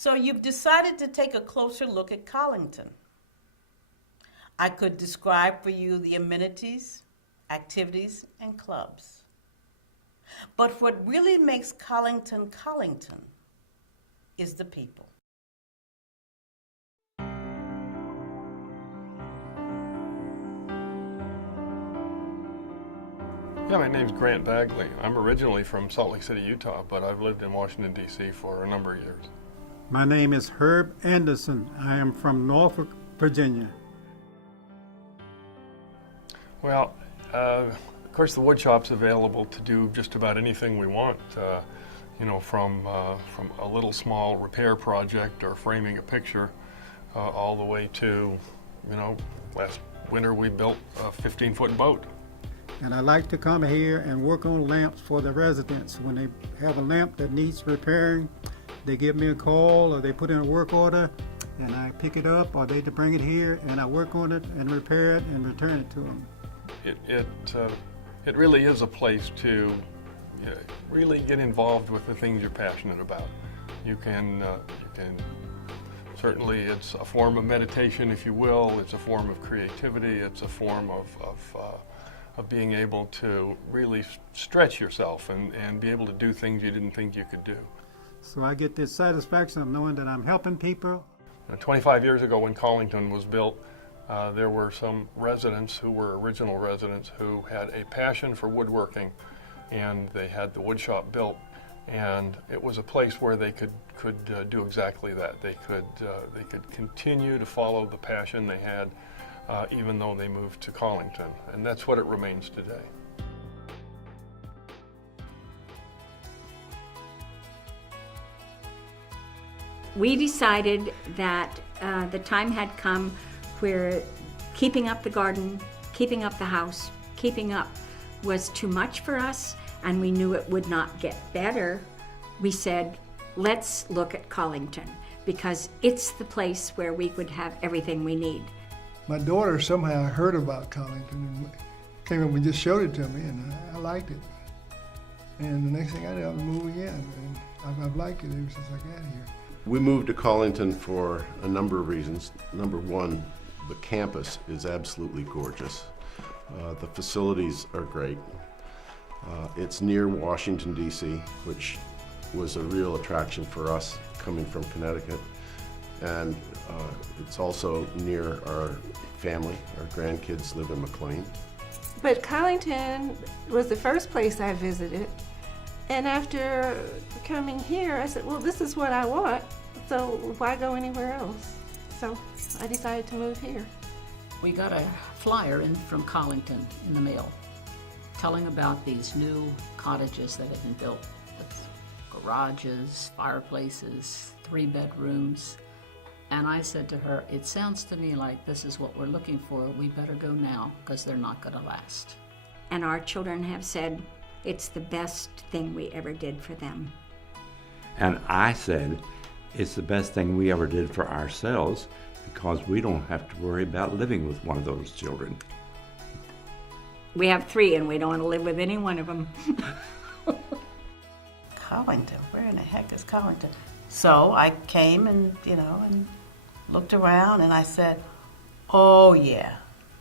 So you've decided to take a closer look at Collington. I could describe for you the amenities, activities, and clubs. But what really makes Collington Collington is the people. Yeah, my name's Grant Bagley. I'm originally from Salt Lake City, Utah, but I've lived in Washington, D.C. for a number of years. My name is Herb Anderson. I am from Norfolk, Virginia. Well, of course, the wood shop's available to do just about anything we want. From a little small repair project or framing a picture, all the way to, last winter we built a 15-foot boat. And I like to come here and work on lamps for the residents. When they have a lamp that needs repairing, they give me a call or they put in a work order and I pick it up, or they bring it here and I work on it and repair it and return it to them. It really is a place to really get involved with the things you're passionate about. You can certainly, it's a form of meditation, if you will. It's a form of creativity. It's a form of being able to really stretch yourself and be able to do things you didn't think you could do. So I get this satisfaction of knowing that I'm helping people. 25 years ago when Collington was built, there were some residents who were original residents who had a passion for woodworking, and they had the wood shop built, and it was a place where they could do exactly that. They could continue to follow the passion they had, even though they moved to Collington, and that's what it remains today. We decided that the time had come where keeping up the garden, keeping up the house, keeping up was too much for us, and we knew it would not get better. We said, let's look at Collington, because it's the place where we would have everything we need. My daughter somehow heard about Collington and came up and just showed it to me, and I liked it. And the next thing I knew, I was moving in, and I've liked it ever since I got here. We moved to Collington for a number of reasons. Number one, the campus is absolutely gorgeous. The facilities are great. It's near Washington, D.C., which was a real attraction for us coming from Connecticut. And it's also near our family. Our grandkids live in McLean. But Collington was the first place I visited. And after coming here, I said, well, this is what I want, so why go anywhere else? So I decided to move here. We got a flyer in from Collington in the mail telling about these new cottages that had been built with garages, fireplaces, 3 bedrooms. And I said to her, it sounds to me like this is what we're looking for. We better go now because they're not going to last. And our children have said it's the best thing we ever did for them. And I said it's the best thing we ever did for ourselves, because we don't have to worry about living with one of those children. We have 3 and we don't want to live with any one of them. Collington, where in the heck is Collington? So I came and looked around and I said, oh yeah,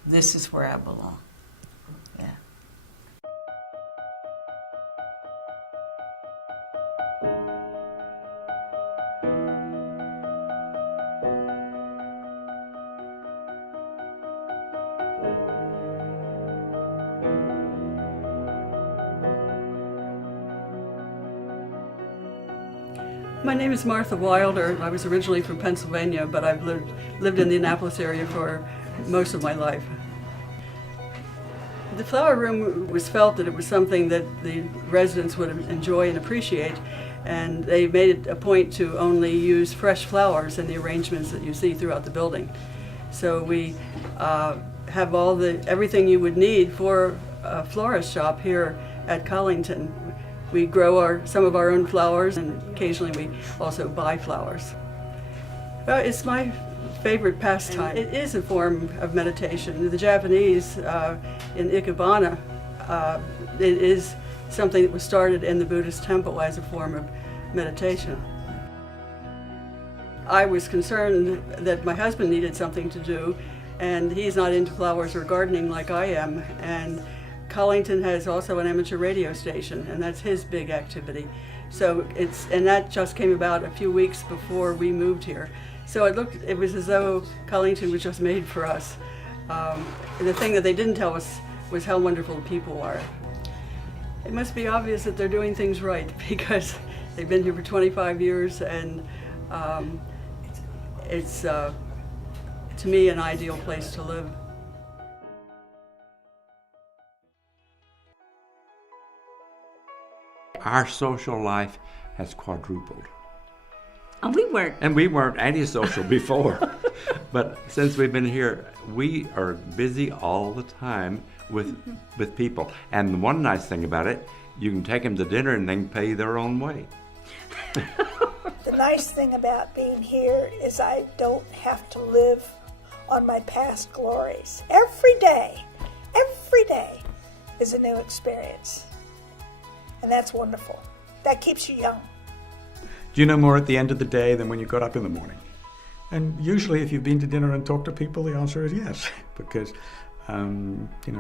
this is where I belong. Yeah. My name is Martha Wilder. I was originally from Pennsylvania, but I've lived in the Annapolis area for most of my life. The flower room was felt that it was something that the residents would enjoy and appreciate, and they made it a point to only use fresh flowers in the arrangements that you see throughout the building. So we have everything you would need for a florist shop here at Collington. We grow some of our own flowers, and occasionally we also buy flowers. It's my favorite pastime. It is a form of meditation. The Japanese in Ikebana, it is something that was started in the Buddhist temple as a form of meditation. I was concerned that my husband needed something to do, and he's not into flowers or gardening like I am. And Collington has also an amateur radio station, and that's his big activity. So and that just came about a few weeks before we moved here. So it was as though Collington was just made for us. The thing that they didn't tell us was how wonderful the people are. It must be obvious that they're doing things right, because they've been here for 25 years, and it's, to me, an ideal place to live. Our social life has quadrupled. And we weren't antisocial before. But since we've been here, we are busy all the time with people. And the one nice thing about it, you can take them to dinner and they can pay their own way. The nice thing about being here is I don't have to live on my past glories. Every day is a new experience. And that's wonderful. That keeps you young. Do you know more at the end of the day than when you got up in the morning? And usually if you've been to dinner and talked to people, the answer is yes, because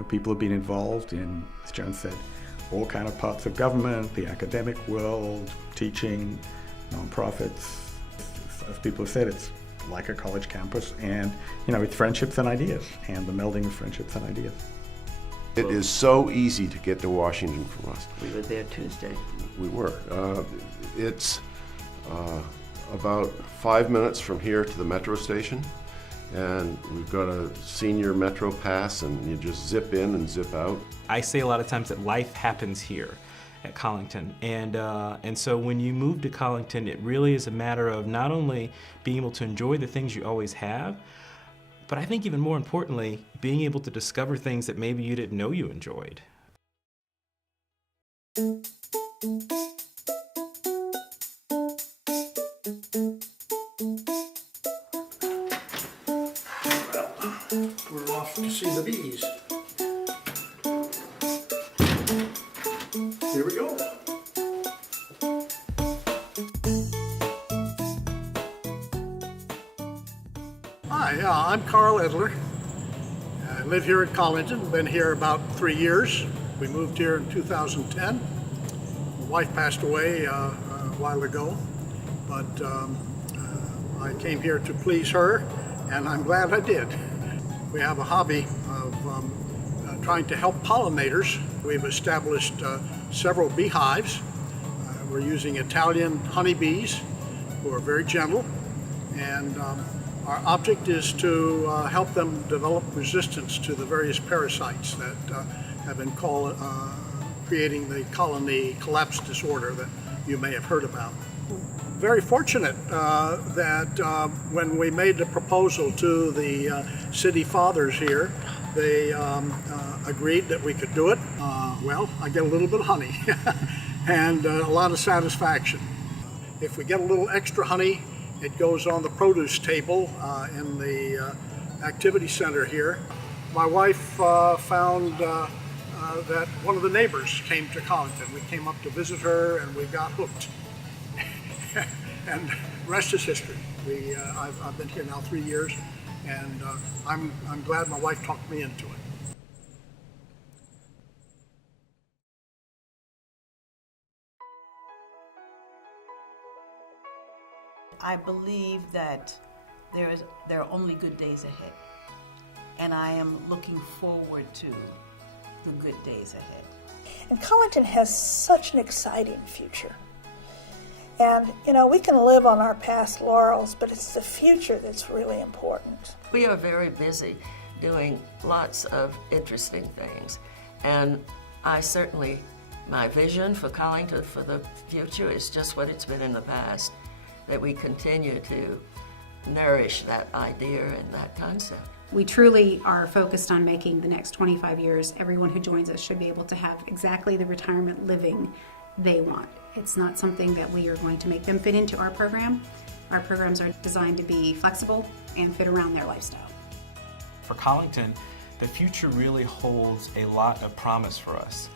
people have been involved in, as Joan said, all kind of parts of government, the academic world, teaching, nonprofits. As people have said, it's like a college campus, and it's friendships and ideas, and the melding of friendships and ideas. It is so easy to get to Washington from us. We were there Tuesday. We were. It's about 5 minutes from here to the metro station, and we've got a senior metro pass, and you just zip in and zip out. I say a lot of times that life happens here at Collington, and so when you move to Collington, it really is a matter of not only being able to enjoy the things you always have, but I think even more importantly, being able to discover things that maybe you didn't know you enjoyed. We're off to see the bees. Here we go. Hi, I'm Carl Edler. I live here at Collington, been here about 3 years. We moved here in 2010. My wife passed away a while ago, but I came here to please her, and I'm glad I did. We have a hobby of trying to help pollinators. We've established several beehives. We're using Italian honeybees who are very gentle, and our object is to help them develop resistance to the various parasites that have been creating the colony collapse disorder that you may have heard about. Very fortunate that when we made the proposal to the city fathers here, they agreed that we could do it. Well, I get a little bit of honey and a lot of satisfaction. If we get a little extra honey, it goes on the produce table in the activity center here. My wife found that one of the neighbors came to Collington. We came up to visit her and we got hooked. And rest is history. I've been here now 3 years, and I'm glad my wife talked me into it. I believe that there are only good days ahead, and I am looking forward to the good days ahead. And Collington has such an exciting future. And, we can live on our past laurels, but it's the future that's really important. We are very busy doing lots of interesting things. And my vision for Collington for the future is just what it's been in the past, that we continue to nourish that idea and that concept. We truly are focused on making the next 25 years, everyone who joins us should be able to have exactly the retirement living they want. It's not something that we are going to make them fit into our program. Our programs are designed to be flexible and fit around their lifestyle. For Collington, the future really holds a lot of promise for us.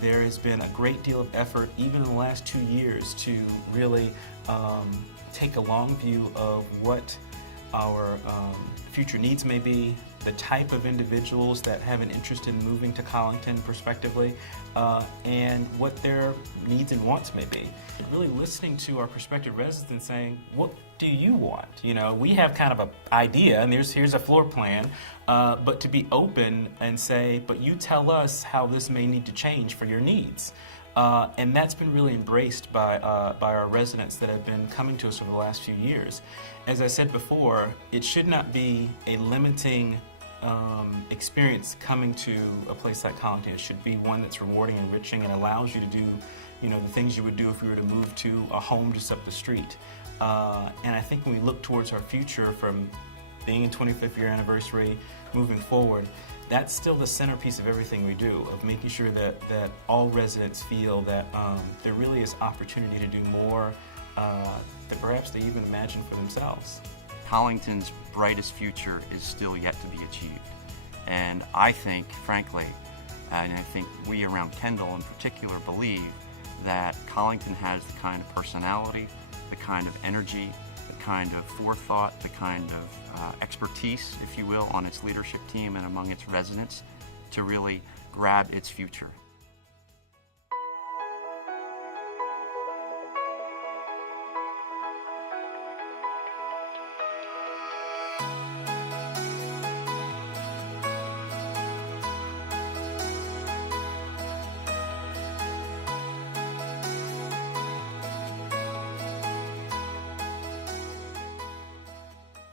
There has been a great deal of effort, even in the last 2 years, to really take a long view of what our future needs may be, the type of individuals that have an interest in moving to Collington prospectively, and what their needs and wants may be. Really listening to our prospective residents and saying, what do you want? You know, we have kind of an idea, and here's a floor plan, but to be open and say, but you tell us how this may need to change for your needs. And that's been really embraced by our residents that have been coming to us over the last few years. As I said before, it should not be a limiting experience coming to a place like Collington. It should be one that's rewarding, enriching, and allows you to do, you know, the things you would do if you were to move to a home just up the street. And I think when we look towards our future, from being in 25th year anniversary, moving forward, that's still the centerpiece of everything we do, of making sure that all residents feel that there really is opportunity to do more that perhaps they even imagine for themselves. Collington's brightest future is still yet to be achieved. And I think, frankly, and I think we around Kendall in particular believe that Collington has the kind of personality, the kind of energy, the kind of forethought, the kind of expertise, if you will, on its leadership team and among its residents to really grab its future.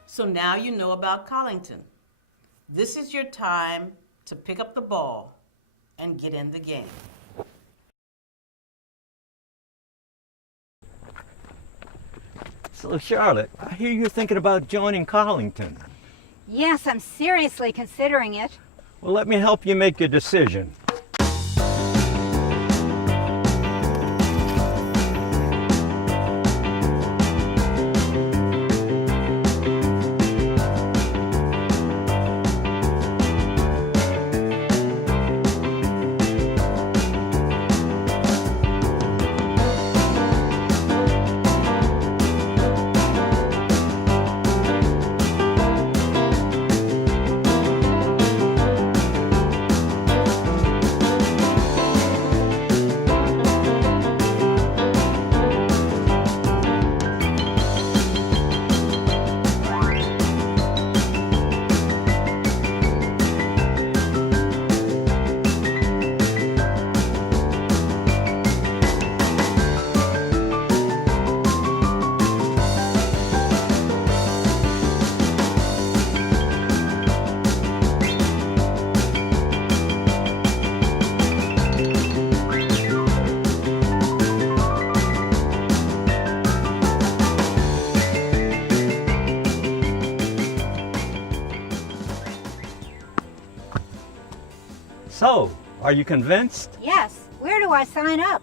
So now you know about Collington. This is your time to pick up the ball and get in the game. So, Charlotte, I hear you're thinking about joining Collington. Yes, I'm seriously considering it. Well, let me help you make your decision. So, are you convinced? Yes. Where do I sign up?